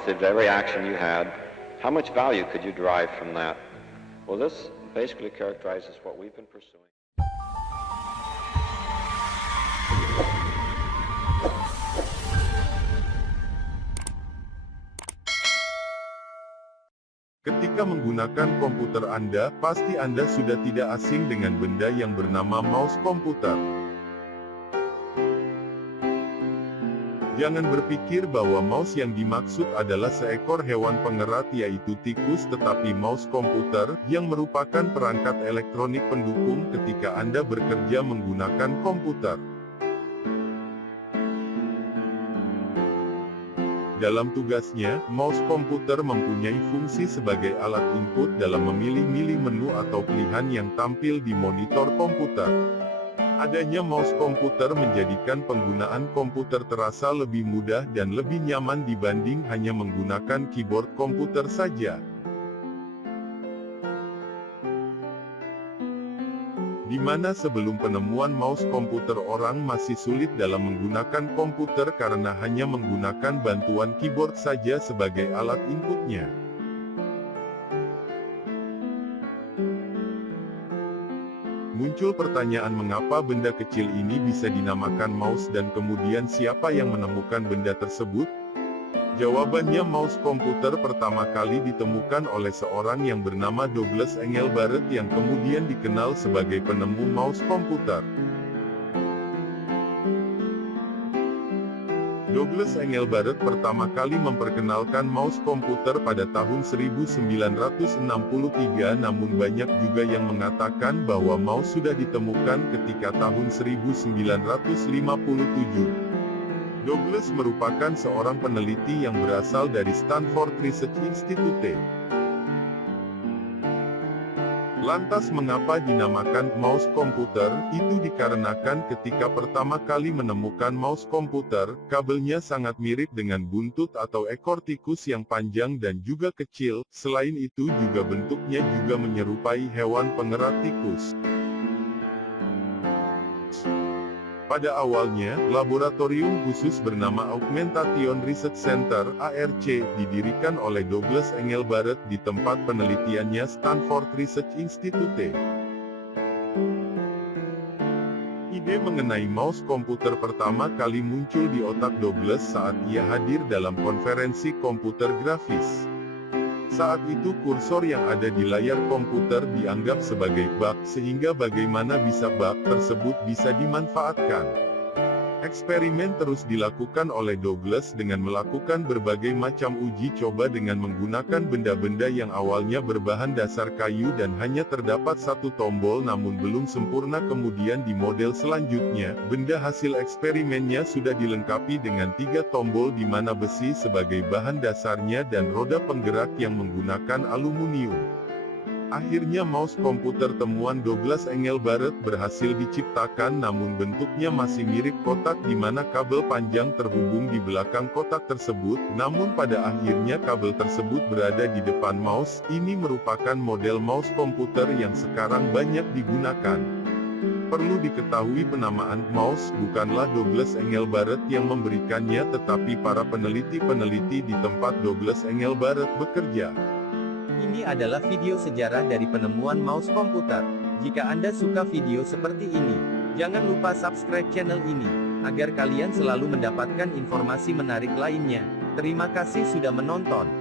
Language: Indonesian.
responsive to every action you had, how much value could you derive from that? Well, this basically characterizes what we've been pursuing. Ketika menggunakan komputer Anda, pasti Anda sudah tidak asing dengan benda yang bernama mouse komputer. Jangan berpikir bahwa mouse yang dimaksud adalah seekor hewan pengerat yaitu tikus, tetapi mouse komputer, yang merupakan perangkat elektronik pendukung ketika Anda bekerja menggunakan komputer. Dalam tugasnya, mouse komputer mempunyai fungsi sebagai alat input dalam memilih-milih menu atau pilihan yang tampil di monitor komputer. Adanya mouse komputer menjadikan penggunaan komputer terasa lebih mudah dan lebih nyaman dibanding hanya menggunakan keyboard komputer saja. Di mana sebelum penemuan mouse komputer orang masih sulit dalam menggunakan komputer karena hanya menggunakan bantuan keyboard saja sebagai alat inputnya. Muncul pertanyaan mengapa benda kecil ini bisa dinamakan mouse dan kemudian siapa yang menemukan benda tersebut? Jawabannya, mouse komputer pertama kali ditemukan oleh seorang yang bernama Douglas Engelbart yang kemudian dikenal sebagai penemu mouse komputer. Douglas Engelbart pertama kali memperkenalkan mouse komputer pada tahun 1963, namun banyak juga yang mengatakan bahwa mouse sudah ditemukan ketika tahun 1957. Douglas merupakan seorang peneliti yang berasal dari Stanford Research Institute. Lantas mengapa dinamakan mouse komputer? Itu dikarenakan ketika pertama kali menemukan mouse komputer, kabelnya sangat mirip dengan buntut atau ekor tikus yang panjang dan juga kecil. Selain itu juga bentuknya juga menyerupai hewan pengerat tikus. Pada awalnya, laboratorium khusus bernama Augmentation Research Center (ARC) didirikan oleh Douglas Engelbart di tempat penelitiannya Stanford Research Institute. Ide mengenai mouse komputer pertama kali muncul di otak Douglas saat ia hadir dalam konferensi komputer grafis. Saat itu kursor yang ada di layar komputer dianggap sebagai bug, sehingga bagaimana bisa bug tersebut bisa dimanfaatkan. Eksperimen terus dilakukan oleh Douglas dengan melakukan berbagai macam uji coba dengan menggunakan benda-benda yang awalnya berbahan dasar kayu dan hanya terdapat satu tombol namun belum sempurna. Kemudian di model selanjutnya, benda hasil eksperimennya sudah dilengkapi dengan 3 tombol di mana besi sebagai bahan dasarnya dan roda penggerak yang menggunakan aluminium. Akhirnya mouse komputer temuan Douglas Engelbart berhasil diciptakan, namun bentuknya masih mirip kotak di mana kabel panjang terhubung di belakang kotak tersebut, namun pada akhirnya kabel tersebut berada di depan mouse. Ini merupakan model mouse komputer yang sekarang banyak digunakan. Perlu diketahui penamaan mouse bukanlah Douglas Engelbart yang memberikannya, tetapi para peneliti-peneliti di tempat Douglas Engelbart bekerja. Ini adalah video sejarah dari penemuan mouse komputer. Jika Anda suka video seperti ini, jangan lupa subscribe channel ini, agar kalian selalu mendapatkan informasi menarik lainnya. Terima kasih sudah menonton.